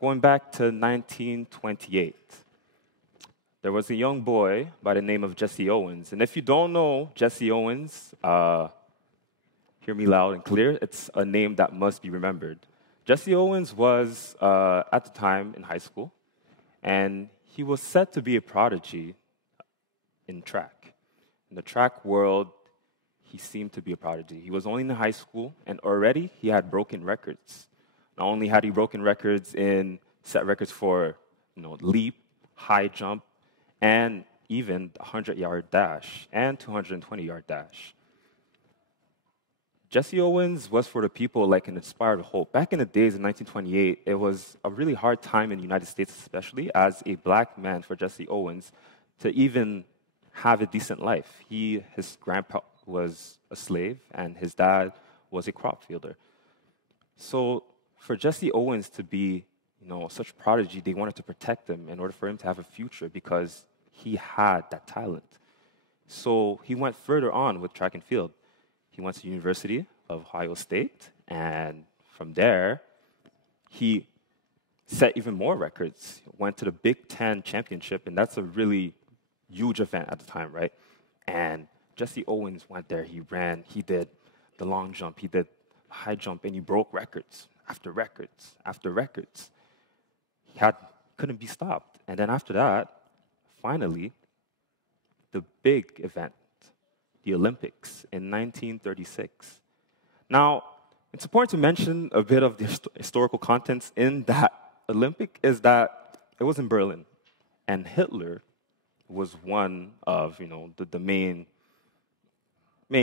going back to 1928. There was a young boy by the name of Jesse Owens. And if you don't know Jesse Owens, hear me loud and clear, it's a name that must be remembered. Jesse Owens was, at the time, in high school, and he was said to be a prodigy in track. In the track world, he seemed to be a prodigy. He was only in high school, and already he had broken records. Not only had he broken records in set records for, leap, high jump, and even the 100-yard dash and 220-yard dash. Jesse Owens was for the people like an inspired hope. Back in the days in 1928, it was a really hard time in the United States, especially as a black man for Jesse Owens to even have a decent life. His grandpa was a slave, and his dad was a crop fielder. So for Jesse Owens to be, such a prodigy, they wanted to protect him in order for him to have a future because he had that talent. So he went further on with track and field. He went to the University of Ohio State, and from there, he set even more records. Went to the Big Ten championship, and that's a really huge event at the time, right? And Jesse Owens went there. He ran. He did the long jump. He did high jump, and he broke records after records after records. He couldn't be stopped. And then after that, finally, the big event, the Olympics in 1936. Now, it's important to mention a bit of the historical contents in that Olympic is that it was in Berlin, and Hitler was one of, the main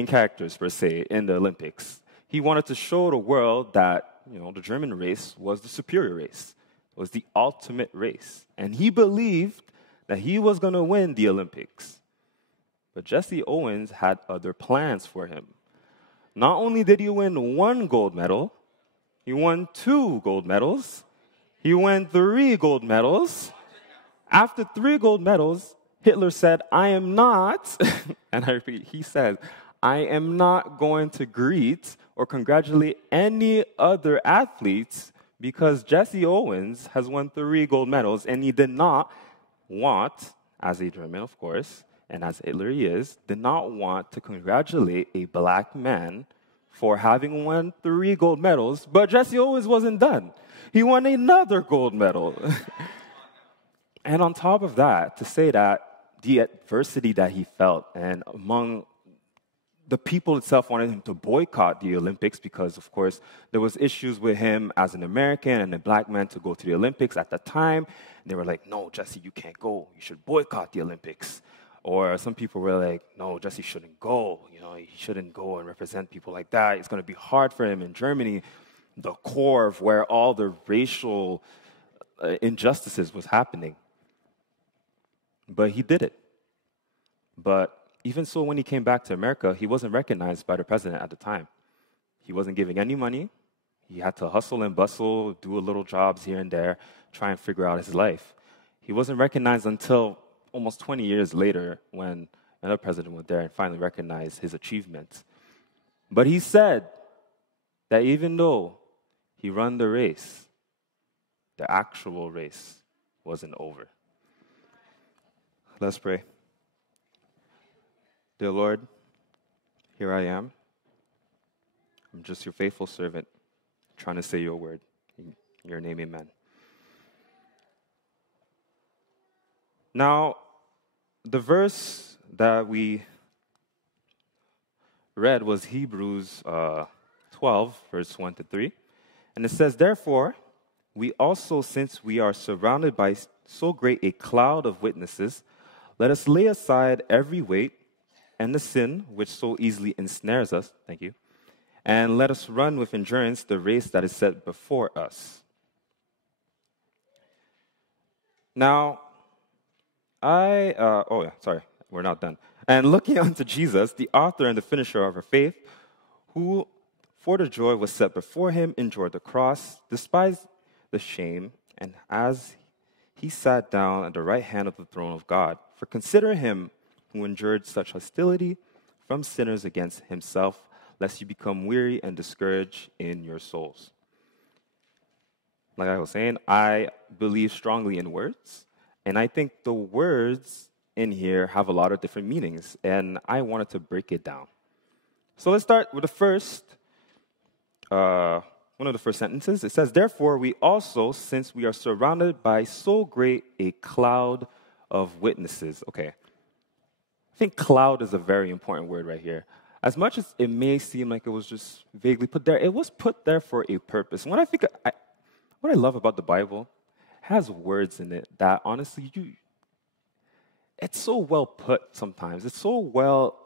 characters, per se, in the Olympics. He wanted to show the world that, the German race was the superior race, was the ultimate race. And he believed that he was going to win the Olympics. But Jesse Owens had other plans for him. Not only did he win 1 gold medal, he won 2 gold medals. He won 3 gold medals. After 3 gold medals, Hitler said, I am not, and I repeat, he said, I am not going to greet or congratulate any other athletes because Jesse Owens has won 3 gold medals, and he did not want, as a German, of course, and as Hitler he is, did not want to congratulate a black man for having won 3 gold medals, but Jesse Owens wasn't done. He won another gold medal. And on top of that, to say that the adversity that he felt, and among the people itself wanted him to boycott the Olympics because, of course, there was issues with him as an American and a black man to go to the Olympics at that time. And they were like, no, Jesse, you can't go. You should boycott the Olympics. Or some people were like, no, Jesse shouldn't go. He shouldn't go and represent people like that. It's going to be hard for him in Germany, the core of where all the racial injustices was happening. But he did it. But even so, when he came back to America, he wasn't recognized by the president at the time. He wasn't giving any money. He had to hustle and bustle, do a little jobs here and there, try and figure out his life. He wasn't recognized until almost 20 years later when another president was there and finally recognized his achievements. But he said that even though he ran the race, the actual race wasn't over. Let's pray. Dear Lord, here I am. I'm just your faithful servant trying to say your word. In your name, amen. Now, the verse that we read was Hebrews 12, verse 1 to 3. And it says, therefore, we also, since we are surrounded by so great a cloud of witnesses, let us lay aside every weight and the sin which so easily ensnares us, thank you, and let us run with endurance the race that is set before us. Now, we're not done. And looking unto Jesus, the author and the finisher of our faith, who for the joy was set before him, endured the cross, despised the shame, and as he sat down at the right hand of the throne of God. For consider him who endured such hostility from sinners against himself, lest you become weary and discouraged in your souls. like I was saying, I believe strongly in words. And I think the words in here have a lot of different meanings. And I wanted to break it down. So let's start with one of the first sentences. It says, "Therefore, we also, since we are surrounded by so great a cloud of witnesses." Okay. I think cloud is a very important word right here. As much as it may seem like it was just vaguely put there, it was put there for a purpose. And what I love about the Bible, it has words in it that honestly, it's so well put sometimes. It's so well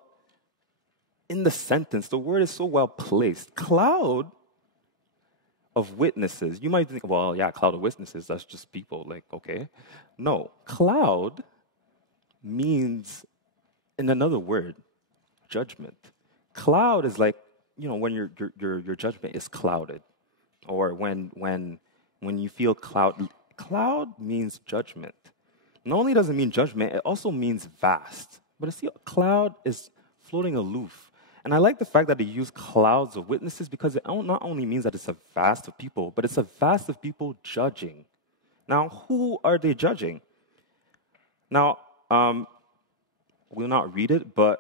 in the sentence. The word is so well placed. Cloud of witnesses. You might think, well, yeah, cloud of witnesses, that's just people. Like, okay. No, cloud means, in another word, judgment. Cloud is like, when your judgment is clouded, or when you feel cloud. Cloud means judgment. Not only does it mean judgment, it also means vast. But see, a cloud is floating aloof. And I like the fact that they use clouds of witnesses because it not only means that it's a vast of people, but it's a vast of people judging. Now, who are they judging? Now, we'll not read it, but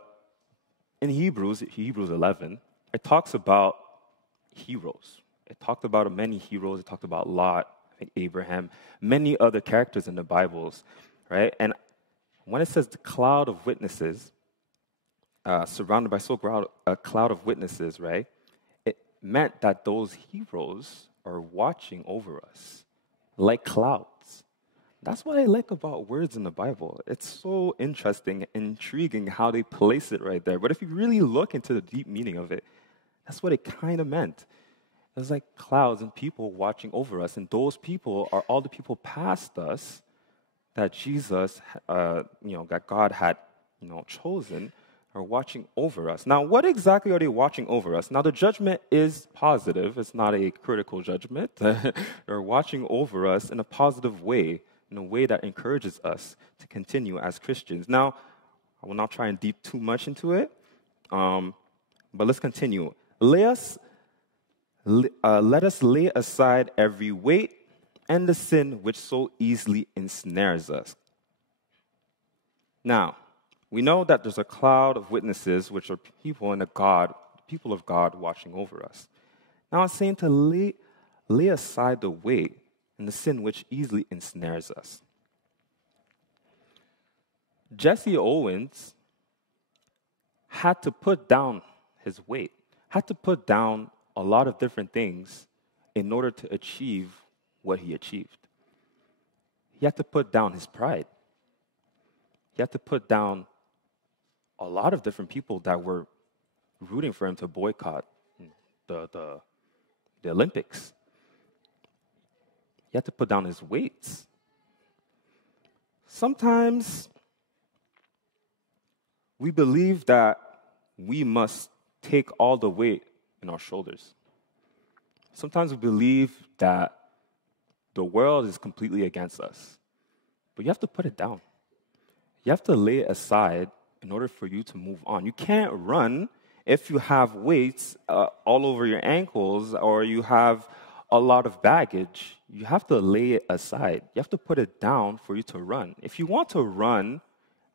in Hebrews 11, it talks about heroes. It talked about many heroes. It talked about Lot, I think Abraham, many other characters in the Bibles, right? And when it says the cloud of witnesses, surrounded by a cloud of witnesses, right? It meant that those heroes are watching over us like clouds. That's what I like about words in the Bible. It's so interesting, intriguing how they place it right there. But if you really look into the deep meaning of it, that's what it kind of meant. It was like clouds and people watching over us. And those people are all the people past us that Jesus, that God had, chosen, are watching over us. Now, what exactly are they watching over us? Now, the judgment is positive. It's not a critical judgment. They're watching over us in a positive way, in a way that encourages us to continue as Christians. Now, I will not try and deep too much into it, but let's continue. Let us lay aside every weight and the sin which so easily ensnares us. Now, we know that there's a cloud of witnesses, which are people of God watching over us. Now it's saying to lay aside the weight and the sin which easily ensnares us. Jesse Owens had to put down his weight, had to put down a lot of different things in order to achieve what he achieved. He had to put down his pride. He had to put down a lot of different people that were rooting for him to boycott the Olympics. He had to put down his weights. Sometimes we believe that we must take all the weight in our shoulders. Sometimes we believe that the world is completely against us. But you have to put it down. You have to lay it aside in order for you to move on. You can't run if you have weights all over your ankles or you have a lot of baggage. You have to lay it aside. You have to put it down for you to run. If you want to run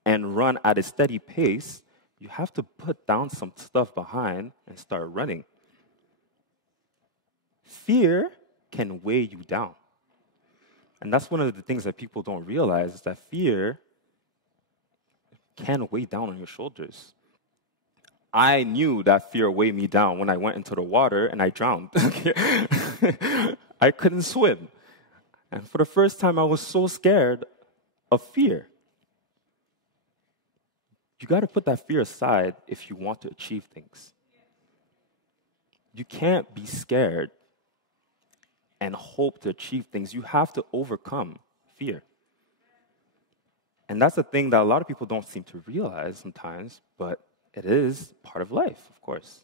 and run at a steady pace, you have to put down some stuff behind and start running. Fear can weigh you down. And that's one of the things that people don't realize is that fear can weigh down on your shoulders. I knew that fear weighed me down when I went into the water and I drowned. I couldn't swim. And for the first time, I was so scared of fear. You got to put that fear aside if you want to achieve things. You can't be scared and hope to achieve things. You have to overcome fear. And that's the thing that a lot of people don't seem to realize sometimes, but it is part of life, of course.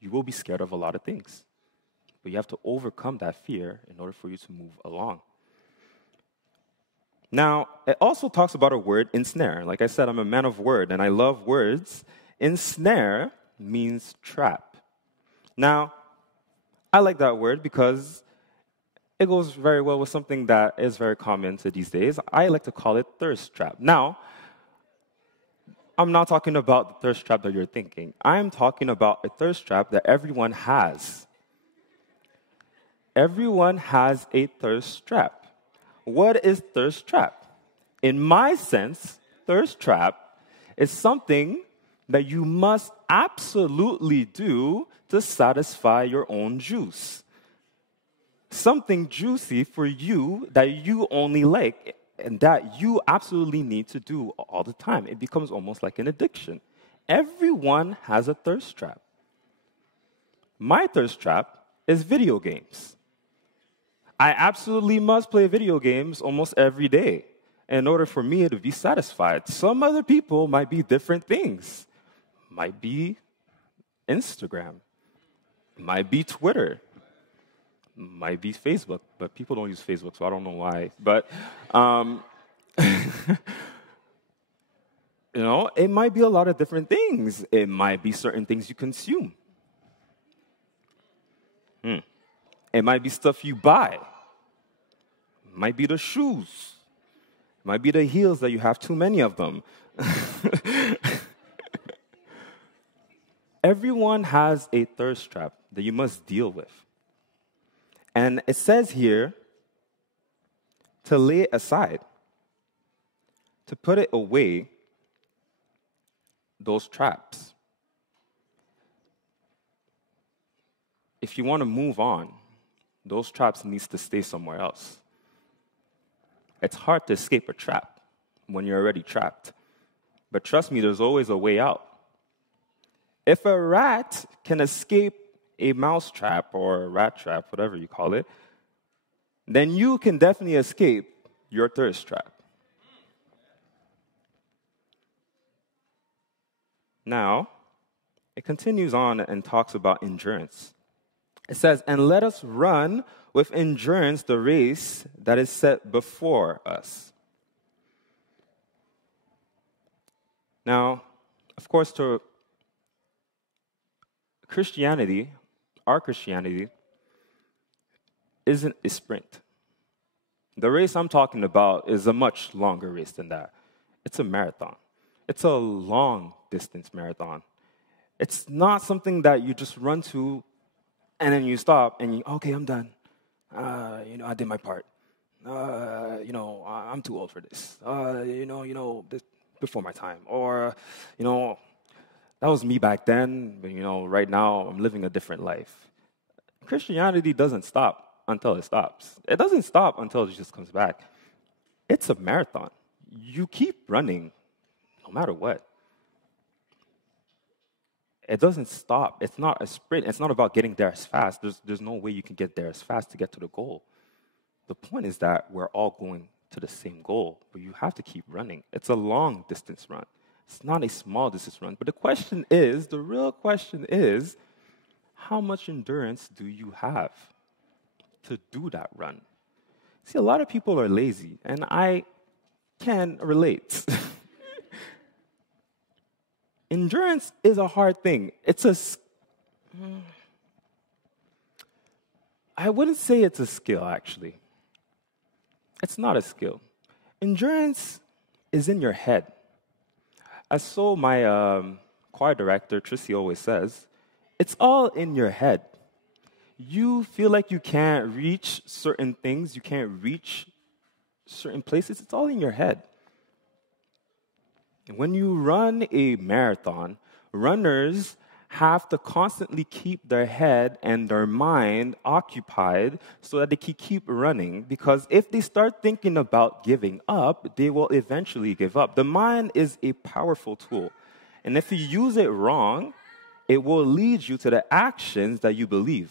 You will be scared of a lot of things. But you have to overcome that fear in order for you to move along. Now, it also talks about a word, ensnare. Like I said, I'm a man of word, and I love words. Ensnare means trap. Now, I like that word because It goes very well with something that is very common to these days. I like to call it thirst trap. Now, I'm not talking about the thirst trap that you're thinking. I'm talking about a thirst trap that everyone has. Everyone has a thirst trap. What is thirst trap? In my sense, thirst trap is something that you must absolutely do to satisfy your own juice. Something juicy for you that you only like and that you absolutely need to do all the time. It becomes almost like an addiction. Everyone has a thirst trap. My thirst trap is video games. I absolutely must play video games almost every day in order for me to be satisfied. Some other people might be different things. Might be Instagram. Might be Twitter. Might be Facebook. But people don't use Facebook, so I don't know why. But, it might be a lot of different things. It might be certain things you consume. It might be stuff you buy. It might be the shoes. It might be the heels that you have too many of them. Everyone has a thirst trap that you must deal with. And it says here to lay it aside, to put it away, those traps. If you want to move on, those traps needs to stay somewhere else. It's hard to escape a trap when you're already trapped. But trust me, there's always a way out. If a rat can escape a mouse trap or a rat trap, whatever you call it, then you can definitely escape your thirst trap. Now, it continues on and talks about endurance. It says, and let us run with endurance the race that is set before us. Now, of course, to Christianity, our Christianity, isn't a sprint. The race I'm talking about is a much longer race than that. It's a marathon. It's a long-distance marathon. It's not something that you just run to and then you stop and okay, I'm done. I did my part. I'm too old for this. This before my time. Or, that was me back then, but, right now I'm living a different life. Christianity doesn't stop until it stops. It doesn't stop until Jesus comes back. It's a marathon. You keep running no matter what. It doesn't stop. It's not a sprint. It's not about getting there as fast. There's no way you can get there as fast to get to the goal. The point is that we're all going to the same goal, but you have to keep running. It's a long distance run. It's not a small distance run. But the real question is, how much endurance do you have to do that run? See, a lot of people are lazy, and I can relate. Endurance is a hard thing. I wouldn't say it's a skill, actually. It's not a skill. Endurance is in your head. As so my choir director, Tracy, always says, it's all in your head. You feel like you can't reach certain things, you can't reach certain places, it's all in your head. When you run a marathon, runners have to constantly keep their head and their mind occupied so that they can keep running, because if they start thinking about giving up, they will eventually give up. The mind is a powerful tool, and if you use it wrong, it will lead you to the actions that you believe.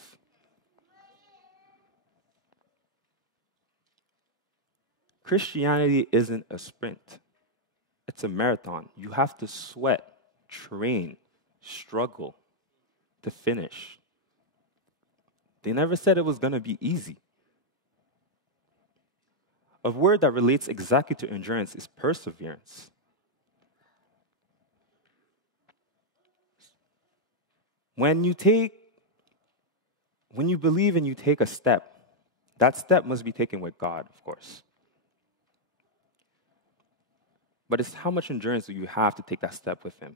Christianity isn't a sprint. It's a marathon. You have to sweat, train, struggle to finish. They never said it was going to be easy. A word that relates exactly to endurance is perseverance. When you believe and you take a step that step must be taken with God, of course. But it's how much endurance do you have to take that step with him?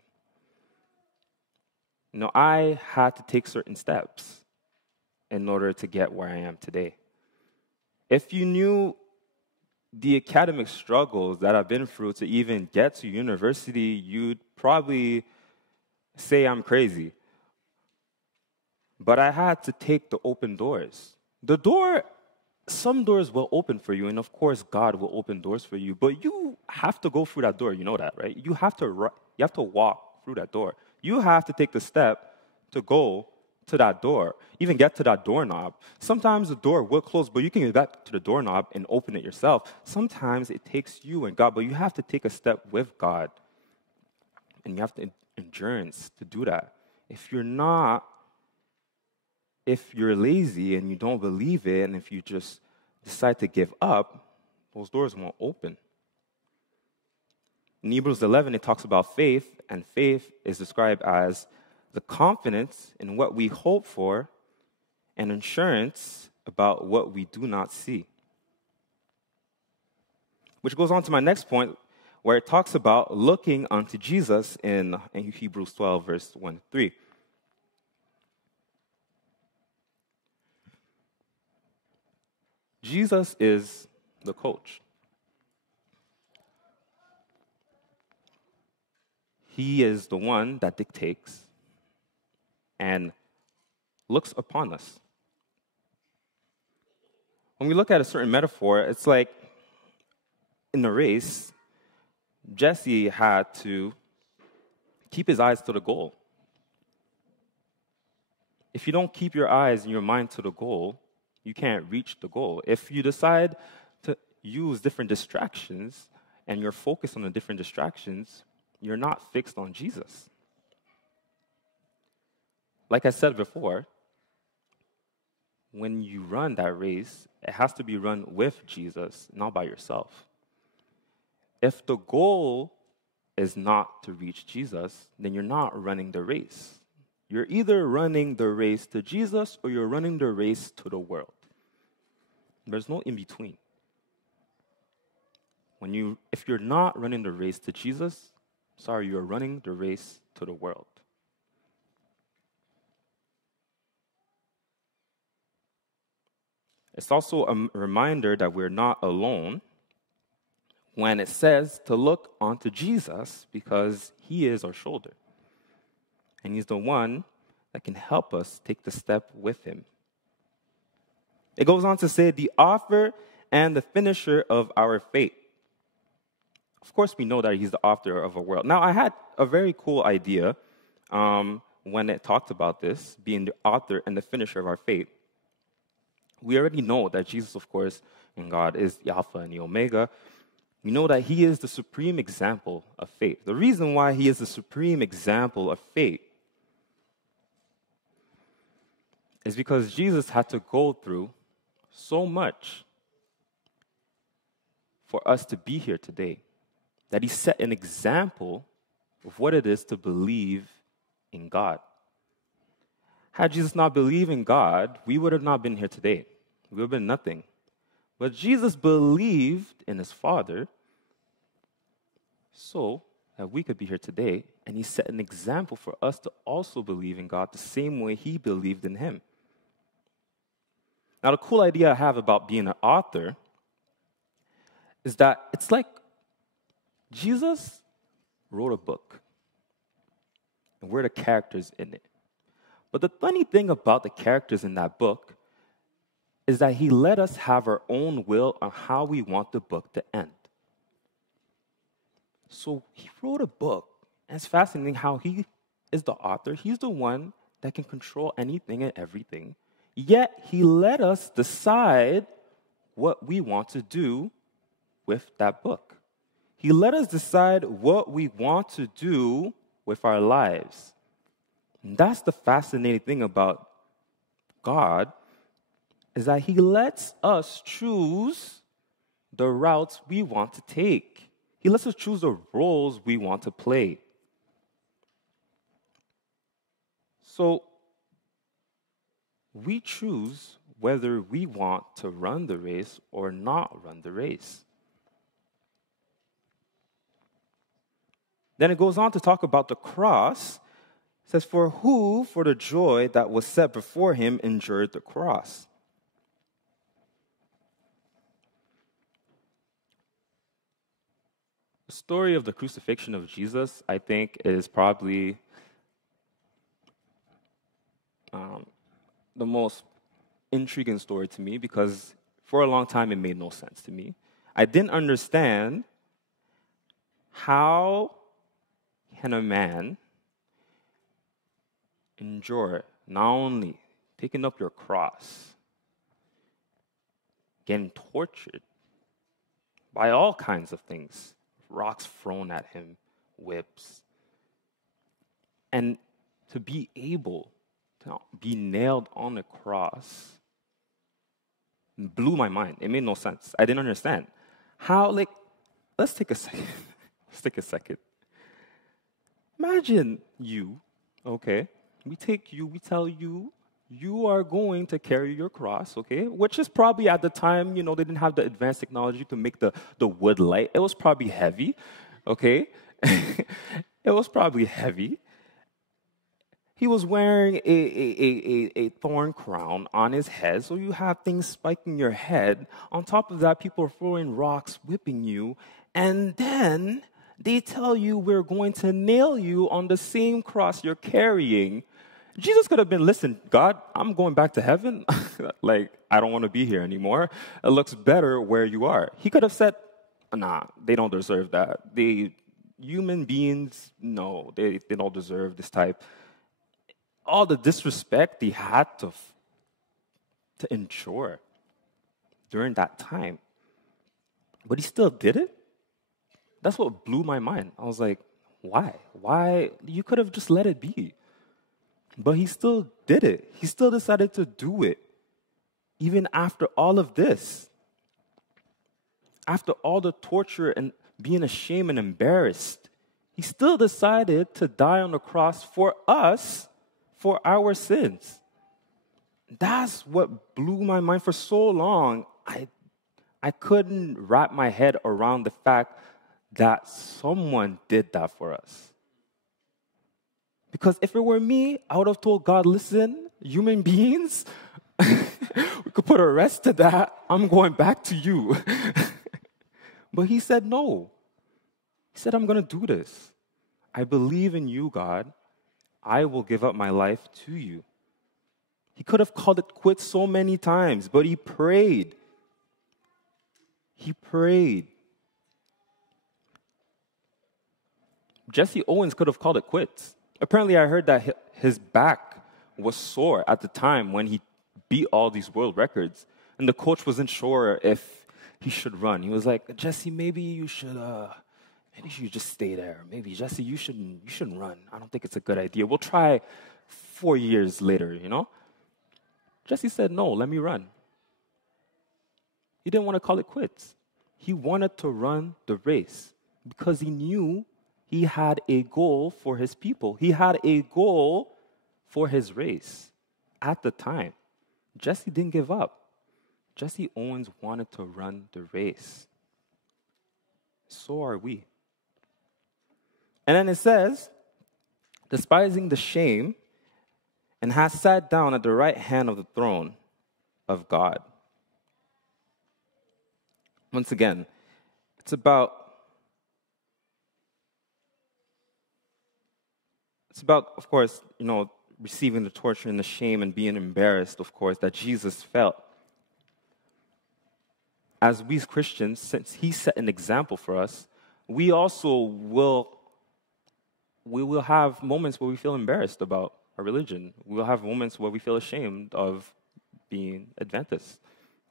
I had to take certain steps in order to get where I am today. If you knew the academic struggles that I've been through to even get to university, you'd probably say I'm crazy. But I had to take the open doors. Some doors will open for you, and of course, God will open doors for you. But you have to go through that door. You know that, right? You have to walk through that door. You have to take the step to go to that door, even get to that doorknob. Sometimes the door will close, but you can get back to the doorknob and open it yourself. Sometimes it takes you and God, but you have to take a step with God, and you have the endurance to do that. If you're lazy and you don't believe it, and if you just decide to give up, those doors won't open. In Hebrews 11, it talks about faith, and faith is described as the confidence in what we hope for and assurance about what we do not see. Which goes on to my next point, where it talks about looking unto Jesus in Hebrews 12, verse 1-3. Jesus is the coach. He is the one that dictates and looks upon us. When we look at a certain metaphor, it's like in a race, Jesse had to keep his eyes to the goal. If you don't keep your eyes and your mind to the goal, you can't reach the goal. If you decide to use different distractions and you're focused on the different distractions, you're not fixed on Jesus. Like I said before, when you run that race, it has to be run with Jesus, not by yourself. If the goal is not to reach Jesus, then you're not running the race. You're either running the race to Jesus or you're running the race to the world. There's no in between. If you're not running the race to Jesus, you're running the race to the world. It's also a reminder that we're not alone when it says to look onto Jesus, because he is our shoulder. And he's the one that can help us take the step with him. It goes on to say, the author and the finisher of our faith. Of course, we know that he's the author of our world. Now, I had a very cool idea when it talked about this, being the author and the finisher of our faith. We already know that Jesus, of course, and God is the Alpha and the Omega. We know that he is the supreme example of faith. The reason why he is the supreme example of faith is because Jesus had to go through so much for us to be here today, that he set an example of what it is to believe in God. Had Jesus not believed in God, we would have not been here today. We would have been nothing. But Jesus believed in his Father so that we could be here today, and he set an example for us to also believe in God the same way he believed in him. Now, the cool idea I have about being an author is that it's like Jesus wrote a book, and we're the characters in it. But the funny thing about the characters in that book is that he let us have our own will on how we want the book to end. So he wrote a book, and it's fascinating how he is the author. He's the one that can control anything and everything. Yet he let us decide what we want to do with that book. He let us decide what we want to do with our lives. And that's the fascinating thing about God, is that he lets us choose the routes we want to take. He lets us choose the roles we want to play. So we choose whether we want to run the race or not run the race. Then it goes on to talk about the cross. It says, for who, for the joy that was set before him, endured the cross. The story of the crucifixion of Jesus, I think, is probably the most intriguing story to me, because for a long time it made no sense to me. I didn't understand how can a man endure not only picking up your cross, getting tortured by all kinds of things, rocks thrown at him, whips, and to be able to be nailed on a cross blew my mind. It made no sense. I didn't understand. How, let's take a second. Let's take a second. Imagine you, okay? We take you, we tell you, you are going to carry your cross, okay? Which is probably at the time, they didn't have the advanced technology to make the wood light. It was probably heavy, okay? It was probably heavy. He was wearing a thorn crown on his head, so you have things spiking your head. On top of that, people are throwing rocks, whipping you, and then they tell you we're going to nail you on the same cross you're carrying. Jesus could have been, listen, God, I'm going back to heaven. I don't want to be here anymore. It looks better where you are. He could have said, nah, they don't deserve that. Human beings, no, they don't deserve this type. All the disrespect he had to endure during that time. But he still did it? That's what blew my mind. I was like, why? Why? You could have just let it be. But he still did it. He still decided to do it. Even after all of this. After all the torture and being ashamed and embarrassed, he still decided to die on the cross for us, for our sins. That's what blew my mind. For so long. I couldn't wrap my head around the fact that someone did that for us. Because if it were me, I would have told God, listen, human beings, we could put a rest to that. I'm going back to you. But he said no. He said, I'm going to do this. I believe in you, God. I will give up my life to you. He could have called it quits so many times, but he prayed. He prayed. Jesse Owens could have called it quits. Apparently, I heard that his back was sore at the time when he beat all these world records. And the coach wasn't sure if he should run. He was like, Jesse, maybe you should just stay there. Maybe, Jesse, you shouldn't run. I don't think it's a good idea. We'll try 4 years later, Jesse said, no, let me run. He didn't want to call it quits. He wanted to run the race because he knew he had a goal for his people. He had a goal for his race at the time. Jesse didn't give up. Jesse Owens wanted to run the race. So are we. And then it says, despising the shame, and has sat down at the right hand of the throne of God. Once again, it's about, of course, receiving the torture and the shame and being embarrassed, of course, that Jesus felt. As we Christians, since he set an example for us, we also will have moments where we feel embarrassed about our religion. We'll have moments where we feel ashamed of being Adventist.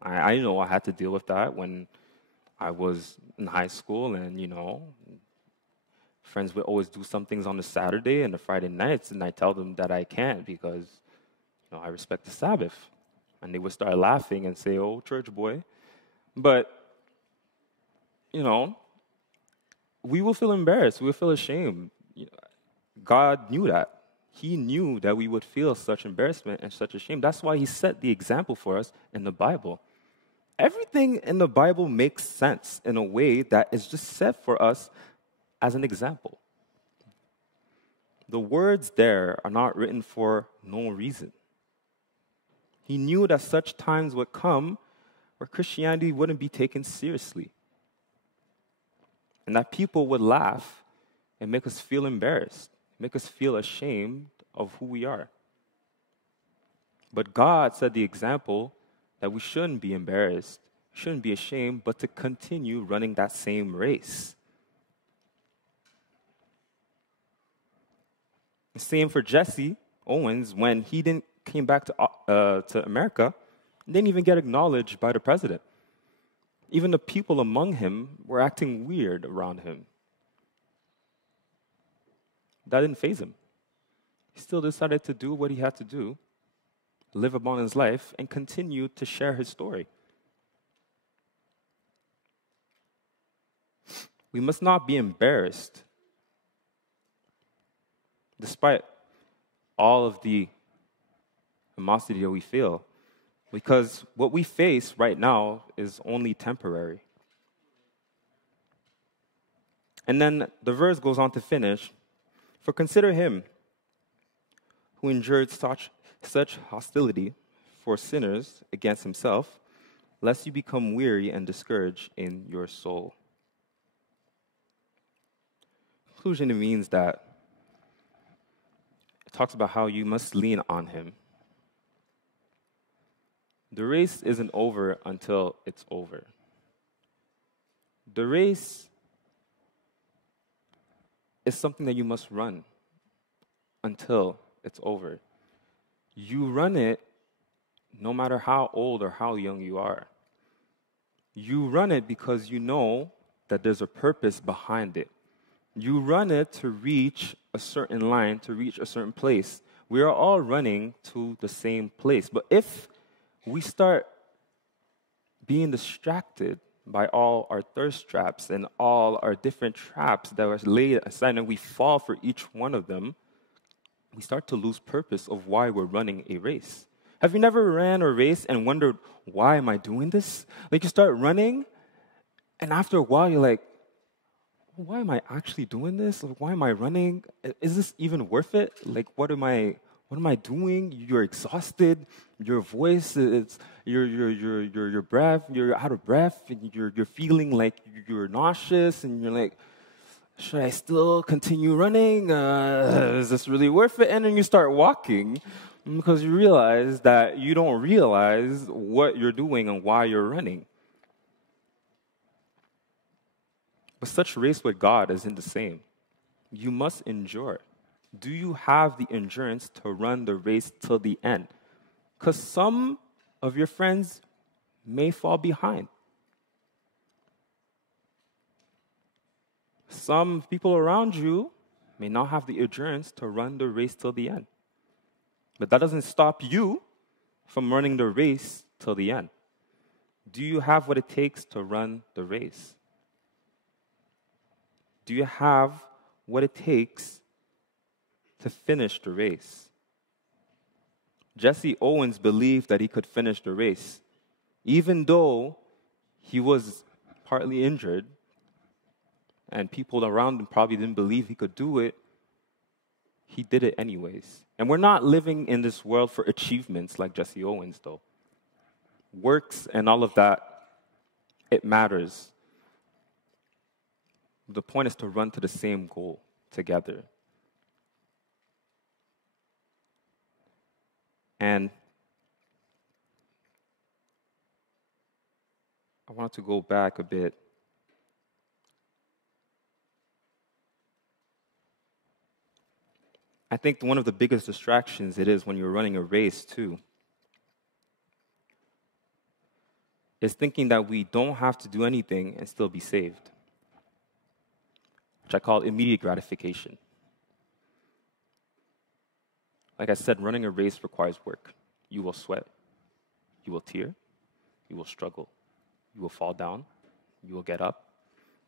I know I had to deal with that when I was in high school, and, friends would always do some things on the Saturday and the Friday nights, and I tell them that I can't because, I respect the Sabbath. And they would start laughing and say, oh, church boy. But, we will feel embarrassed. We will feel ashamed. God knew that. He knew that we would feel such embarrassment and such a shame. That's why he set the example for us in the Bible. Everything in the Bible makes sense in a way that is just set for us as an example. The words there are not written for no reason. He knew that such times would come where Christianity wouldn't be taken seriously, and that people would laugh and make us feel embarrassed, make us feel ashamed of who we are. But God set the example that we shouldn't be embarrassed, shouldn't be ashamed, but to continue running that same race. The same for Jesse Owens when he came back to America, didn't even get acknowledged by the president. Even the people among him were acting weird around him. That didn't faze him. He still decided to do what he had to do, live upon his life, and continue to share his story. We must not be embarrassed, despite all of the animosity that we feel, because what we face right now is only temporary. And then the verse goes on to finish, "For consider him who endured such hostility for sinners against himself, lest you become weary and discouraged in your soul." In conclusion, it means that it talks about how you must lean on him. The race isn't over until it's over. The race is something that you must run until it's over. You run it no matter how old or how young you are. You run it because you know that there's a purpose behind it. You run it to reach a certain line, to reach a certain place. We are all running to the same place. But if we start being distracted by all our thirst traps and all our different traps that are laid aside, and we fall for each one of them, we start to lose purpose of why we're running a race. Have you never ran a race and wondered, why am I doing this? Like, you start running, and after a while, you're like, why am I actually doing this? Like, why am I running? Is this even worth it? Like, what am I doing? You're exhausted. Your voice is your breath. You're out of breath. And you're feeling like you're nauseous, and you're like, should I still continue running? Is this really worth it? And then you start walking because you realize that you don't realize what you're doing and why you're running. But such race with God isn't the same. You must endure. Do you have the endurance to run the race till the end? Because some of your friends may fall behind. Some people around you may not have the endurance to run the race till the end. But that doesn't stop you from running the race till the end. Do you have what it takes to run the race? Do you have what it takes to finish the race? Jesse Owens believed that he could finish the race. Even though he was partly injured and people around him probably didn't believe he could do it, he did it anyways. And we're not living in this world for achievements like Jesse Owens, though. Works and all of that, it matters. The point is to run to the same goal together. And I want to go back a bit. I think one of the biggest distractions it is when you're running a race, too, is thinking that we don't have to do anything and still be saved, which I call immediate gratification. Like I said, running a race requires work. You will sweat. You will tear. You will struggle. You will fall down. You will get up.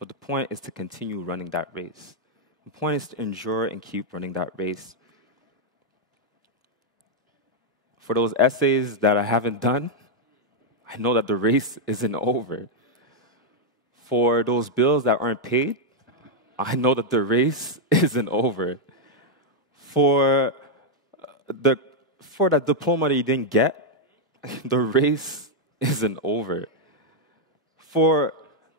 But the point is to continue running that race. The point is to endure and keep running that race. For those essays that I haven't done, I know that the race isn't over. For those bills that aren't paid, I know that the race isn't over. For that diploma that you didn't get, the race isn't over. For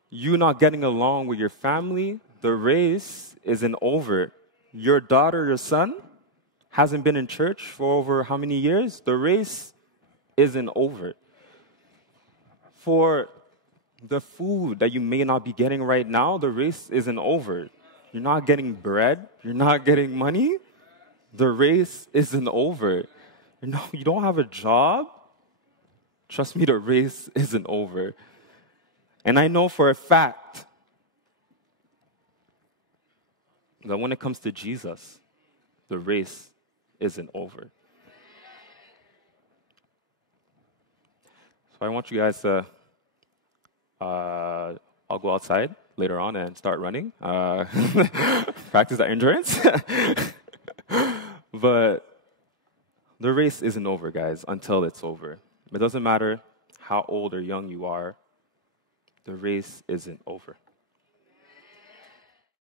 you not getting along with your family, the race isn't over. Your daughter, your son, hasn't been in church for over how many years? The race isn't over. For the food that you may not be getting right now, the race isn't over. You're not getting bread. You're not getting money. The race isn't over. You don't have a job. Trust me, the race isn't over. And I know for a fact that when it comes to Jesus, the race isn't over. So I want you guys to, I'll go outside later on and start running, practice that endurance. But the race isn't over, guys, until it's over. It doesn't matter how old or young you are, the race isn't over.